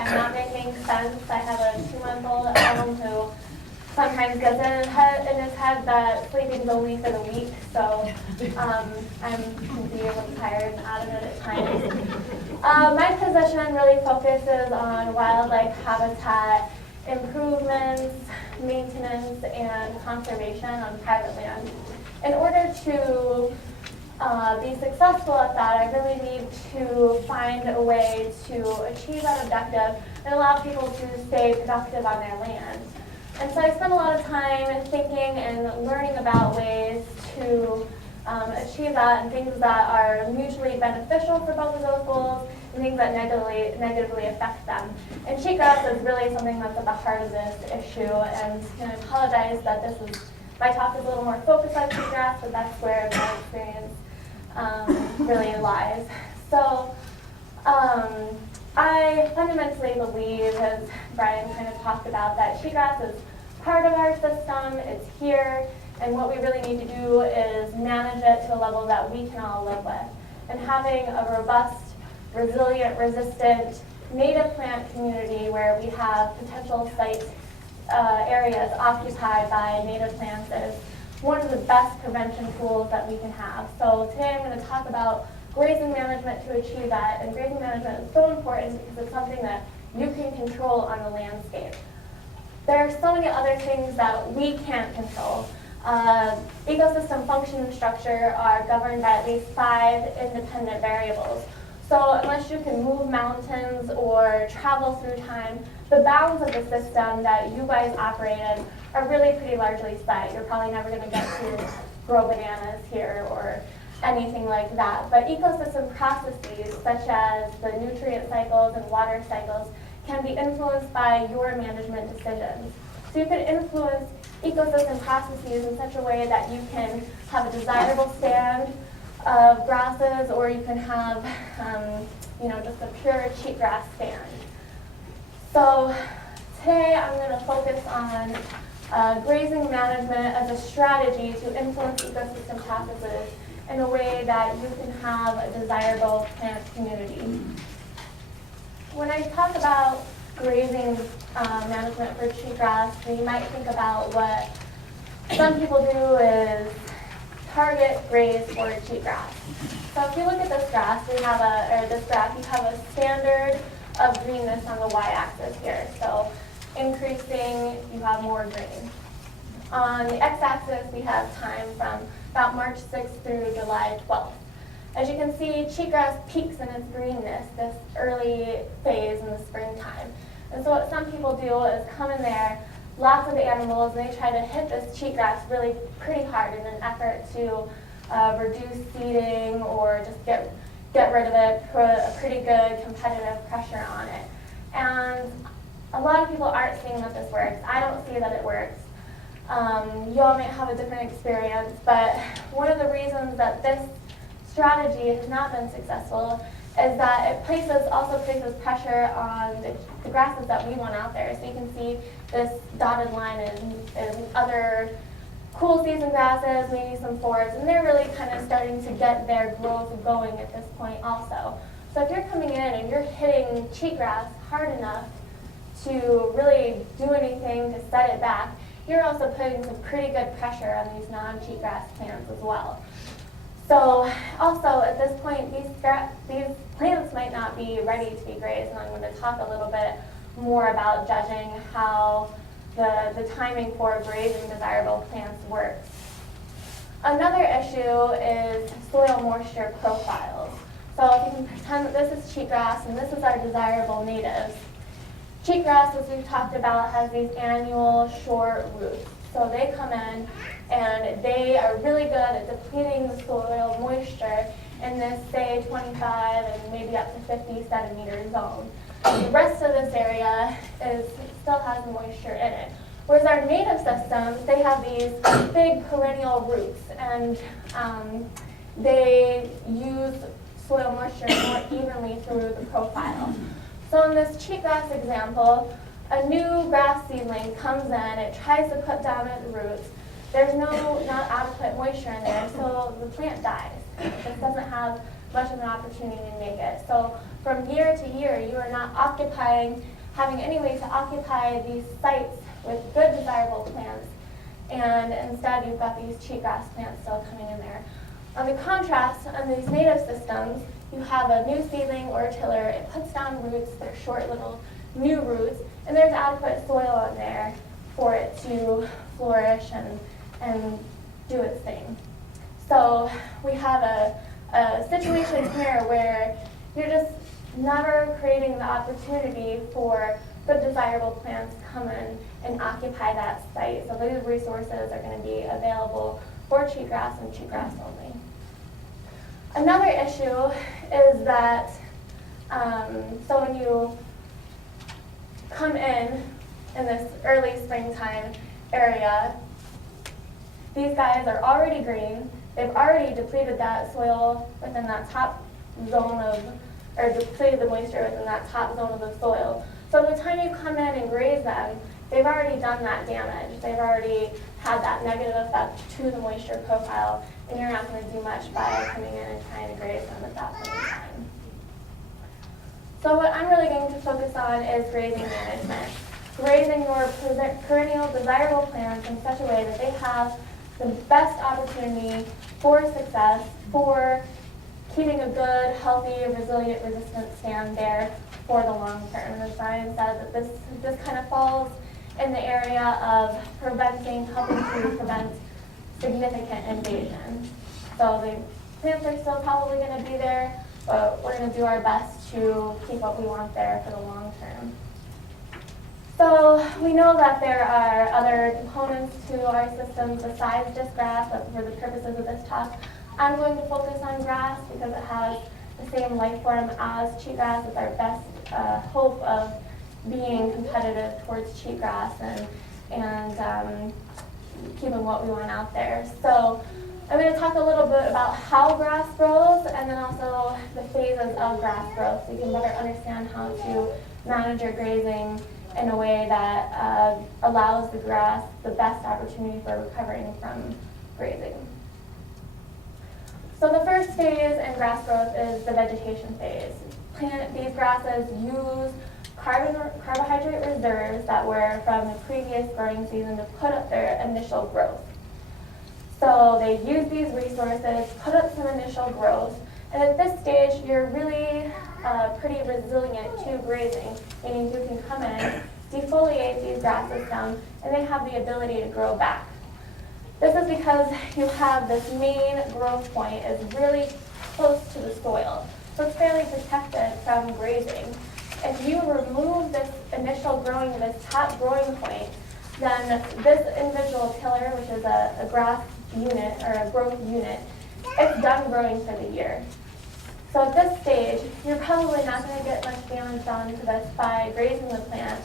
I'm not making sense. I have a 2-month-old at home who sometimes gets in his head that sleeping's only for the weak, so I'm completely tired and out of it at times. My position really focuses on wildlife habitat improvements, maintenance, and conservation on private land. In order to be successful at that, I really need to find a way to achieve that objective and allow people to stay productive on their land. And so I spend a lot of time thinking and learning about ways to achieve that and things that are mutually beneficial for both of those goals and things that negatively affect them. And cheatgrass is really something that's at the heart of this issue, and I apologize that my talk is a little more focused on cheatgrass, but that's where my experience really lies. So I fundamentally believe, as Brian kind of talked about, that cheatgrass is part of our system, it's here, and what we really need to do is manage it to a level that we can all live with. And having a robust, resilient, resistant, native plant community where we have potential site areas occupied by native plants is one of the best prevention tools that we can have. So today I'm going to talk about grazing management to achieve that, and grazing management is so important because it's something that you can control on the landscape. There are so many other things that we can't control. Ecosystem function and structure are governed by at least 5 independent variables. So unless you can move mountains or travel through time, the bounds of the system that you guys operate in are really pretty largely set. You're probably never going to get to grow bananas here or anything like that. But ecosystem processes, such as the nutrient cycles and water cycles, can be influenced by your management decisions. So you can influence ecosystem processes in such a way that you can have a desirable stand of grasses, or you can have just a pure cheatgrass stand. So today I'm going to focus on grazing management as a strategy to influence ecosystem processes in a way that you can have a desirable plant community. When I talk about grazing management for cheatgrass, you might think about what some people do is target graze for cheatgrass. So if you look at this graph, you have a standard of greenness on the y-axis here. So increasing, you have more green. On the x-axis, we have time from about March 6th through July 12th. As you can see, cheatgrass peaks in its greenness this early phase in the springtime. And so what some people do is come in there, lots of animals, and they try to hit this cheatgrass really pretty hard in an effort to reduce seeding or just get rid of it, put a pretty good competitive pressure on it. And a lot of people aren't seeing that this works. I don't see that it works. You all might have a different experience, but one of the reasons that this strategy has not been successful is that it also places pressure on the grasses that we want out there. So you can see this dotted line is other cool season grasses, maybe some forbs, and they're really kind of starting to get their growth going at this point also. So if you're coming in and you're hitting cheatgrass hard enough to really do anything to set it back, you're also putting some pretty good pressure on these non-cheatgrass plants as well. So also at this point, these plants might not be ready to be grazed, and I'm going to talk a little bit more about judging how the timing for grazing desirable plants works. Another issue is soil moisture profiles. So if you can pretend that this is cheatgrass and this is our desirable natives. Cheatgrass, as we've talked about, has these annual short roots. So they come in and they are really good at depleting the soil moisture in this, say, 25 and maybe up to 50 centimeter zone. The rest of this area still has moisture in it. Whereas our native systems, they have these big perennial roots, and they use soil moisture more evenly through the profile. So in this cheatgrass example, a new grass seedling comes in, it tries to put down its roots. There's not adequate moisture in there, so the plant dies. It doesn't have much of an opportunity to make it. So from year to year, you are not having any way to occupy these sites with good, desirable plants, and instead you've got these cheatgrass plants still coming in there. On the contrast, on these native systems, you have a new seedling or a tiller. It puts down roots, they're short little new roots, and there's adequate soil in there for it to flourish and do its thing. So we have a situation here where you're just never creating the opportunity for good, desirable plants to come in and occupy that site. So these resources are going to be available for cheatgrass and cheatgrass only. Another issue is that, so when you come in this early springtime area, these guys are already green. They've already depleted that soil within that top zone or depleted the moisture within that top zone of the soil. So by the time you come in and graze them, they've already done that damage. They've already had that negative effect to the moisture profile, and you're not going to do much by coming in and trying to graze them at that point in time. So what I'm really going to focus on is grazing management. Grazing your perennial desirable plants in such a way that they have the best opportunity for success, for keeping a good, healthy, resilient, resistant stand there for the long term. And as Brian said, that this kind of falls in the area of helping to prevent significant invasion. So the plants are still probably going to be there, but we're going to do our best to keep what we want there for the long term. So we know that there are other components to our systems besides just grass, but for the purposes of this talk, I'm going to focus on grass because it has the same life form as cheatgrass. It's our best hope of being competitive towards cheatgrass and keeping what we want out there. So I'm going to talk a little bit about how grass grows and then also the phases of grass growth so you can better understand how to manage your grazing in a way that allows the grass the best opportunity for recovering from grazing. So the first phase in grass growth is the vegetation phase. These grasses use carbohydrate reserves that were from the previous growing season to put up their initial growth. So they use these resources, put up some initial growth, and at this stage you're really pretty resilient to grazing, meaning you can come in, defoliate these grasses down, and they have the ability to grow back. This is because you have this main growth point is really close to the soil, so it's fairly protected from grazing. If you remove this initial growing, this top growing point, then this individual tiller, which is a grass unit or a growth unit, it's done growing for the year. So at this stage, you're probably not going to get much damage done to this by grazing the plant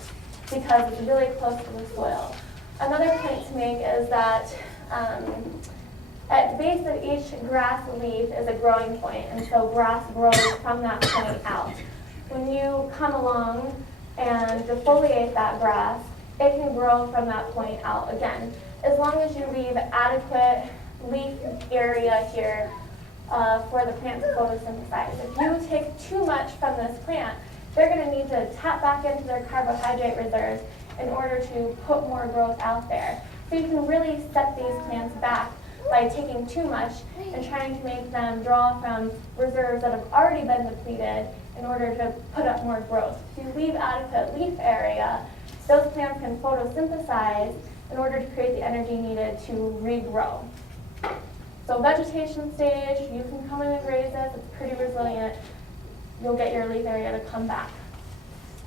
because it's really close to the soil. Another point to make is that at the base of each grass leaf is a growing point, and so grass grows from that point out. When you come along and defoliate that grass, it can grow from that point out again, as long as you leave adequate leaf area here for the plant to photosynthesize. If you take too much from this plant, they're going to need to tap back into their carbohydrate reserves in order to put more growth out there. So you can really set these plants back by taking too much and trying to make them draw from reserves that have already been depleted in order to put up more growth. If you leave adequate leaf area, those plants can photosynthesize in order to create the energy needed to regrow. So vegetation stage, you can come in and graze this, it's pretty resilient. You'll get your leaf area to come back.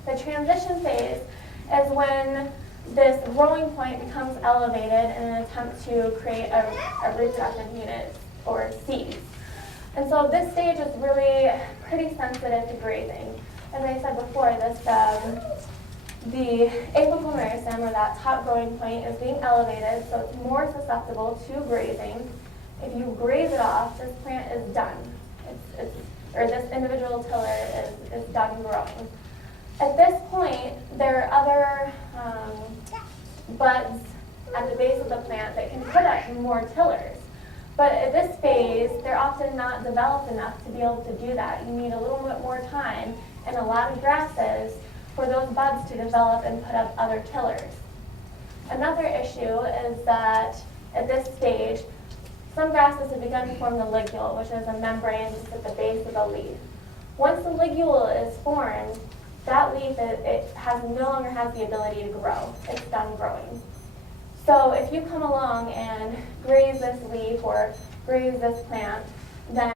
The transition phase is when this growing point becomes elevated in an attempt to create a reproductive unit or seeds. And so this stage is really pretty sensitive to grazing. As I said before, the apical meristem, or that top growing point, is being elevated, so it's more susceptible to grazing. If you graze it off, this plant is done. Or this individual tiller is done growing. At this point, there are other buds at the base of the plant that can put up more tillers. But at this phase, they're often not developed enough to be able to do that. You need a little bit more time and a lot of grasses for those buds to develop and put up other tillers. Another issue is that at this stage, some grasses have begun to form the ligule, which is a membrane just at the base of the leaf. Once the ligule is formed, that leaf no longer has the ability to grow. It's done growing. So if you come along and graze this leaf or graze this plant, then